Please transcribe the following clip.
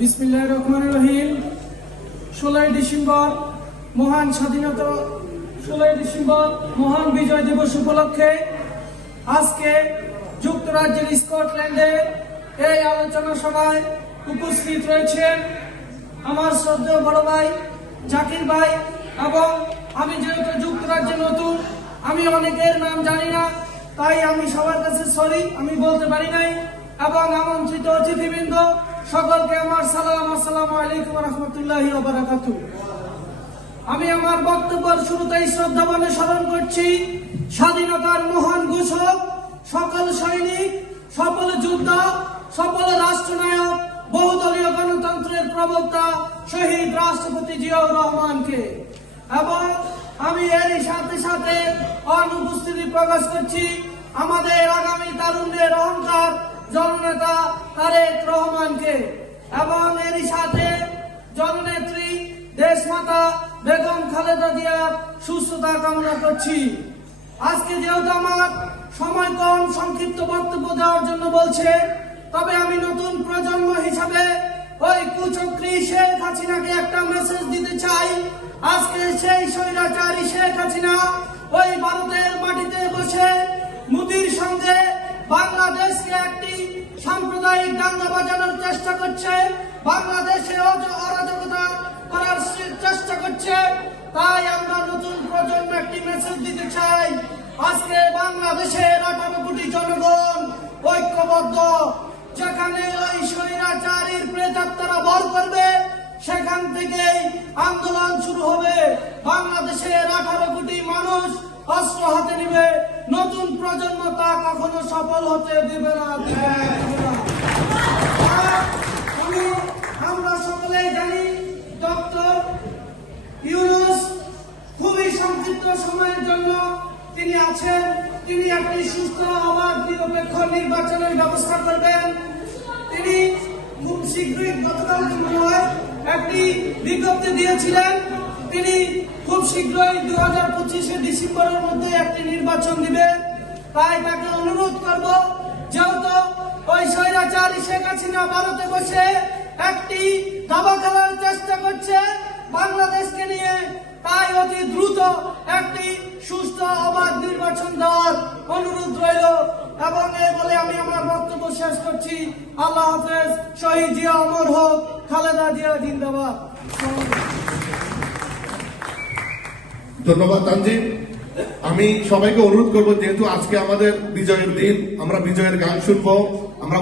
বিসমিল্লাহ রহমান রহিম। ষোলোই ডিসেম্বর, মহান স্বাধীনতা। ষোলোই ডিসেম্বর, মহান বিজয় দিবস উপলক্ষে আজকে যুক্তরাজ্যের স্কটল্যান্ডে এই আলোচনা সভায় উপস্থিত রয়েছেন আমার শ্রদ্ধেয় বড় ভাই জাকির ভাই এবং আমি যেহেতু যুক্তরাজ্যে নতুন, আমি অনেকের নাম জানি না, তাই আমি সবার কাছে সরি, আমি বলতে পারি নাই এবং আমন্ত্রিত অতিথিবৃন্দ সকলকে আমার সালাম, আসসালামু আলাইকুম রহমতুল্লাহি আমি আমার বক্তব্যের শুরুতেই শ্রদ্ধাবনে স্মরণ করছি, স্বাধীনতার মহান ঘোষক, সকল সৈনিক, সকল যোদ্ধা, সকল রাষ্ট্রনায়ক, বহুদলীয় গণতন্ত্রের প্রবক্তা শহীদ রাষ্ট্রপতি জিয়াউর রহমানকে। এবং আমি এরই সাথে সাথে অনুপস্থিতি প্রকাশ করছি, আমাদের আগামী তারুণ্যের অহংকার জননেতা তারেক রহমানকে এবং এরই সাথে জননেত্রী দেশমাতা বেগম খালেদা জিয়ার সুস্থতা কামনা করছি। আজকে যেহেতু আমার সময় কম, সংক্ষিপ্ত বক্তব্য দেওয়ার জন্য বলছে, তবে আমি নতুন প্রজন্ম হিসাবে ওই কুচক্রী শেখ হাসিনাকে একটা মেসেজ দিতে চাই। আজকে সেই স্বৈরাচারী শেখ হাসিনা ওই ভারতের বাংলাদেশকে একটি সাম্প্রদায়িক দাঙ্গা বাজানোর চেষ্টা করছে বাংলাদেশে অরাজকতা করার চেষ্টা করছে। তাই আমরা নতুন প্রজন্ম একটি মেসেজ দিতে চাই, আজকে বাংলাদেশের আঠারো কোটি জনগণ ঐক্যবদ্ধ, যেখানে ওই স্বৈরাচারীর প্রেতাত্মারা বল করবে, সেখান থেকেই আন্দোলন শুরু হবে। বাংলাদেশের আঠারো কোটি মানুষ অস্ত্র হাতে নিবে নতুন প্রজন্ম তা কখনো সফল হতে দেবে না আমি, আমরা সকলেই জানি, ডক্টর ইউনুস খুবই সংক্ষিপ্ত সময়ের জন্য তিনি আছেন। তিনি একটি সুস্থ, অবাধ, নিরপেক্ষ নির্বাচনের ব্যবস্থা করবেন। তিনি খুব শীঘ্রই গতকাল একটি বিজ্ঞপ্তি দিয়েছিলেন। তিনি খুব শীঘ্রই দু হাজার পঁচিশে ডিসেম্বরের মধ্যে একটি নির্বাচন দিবেন। তাই তাকে অনুরোধ করব, যেহেতু ওই স্বৈরাচারী শেখ হাসিনা ভারতে বসে একটি দাবা খেলার চেষ্টা করছে, বাংলাদেশকে নিয়ে তাই অতি দ্রুত একটি সুস্থ, অবাধ নির্বাচন দেওয়ার অনুরোধ রইল। এবং এই বলে আমি আমার বক্তব্য শেষ করছি। আল্লাহ হাফেজ, শহীদ জিয়া অমর হোক, খালেদা জিয়া জিন্দাবাদ। ধন্যবাদ তানজিম। আমি সবাইকে অনুরোধ করব যেহেতু আজকে আমাদের বিজয়ের দিন আমরা বিজয়ের গান শুনব আমরা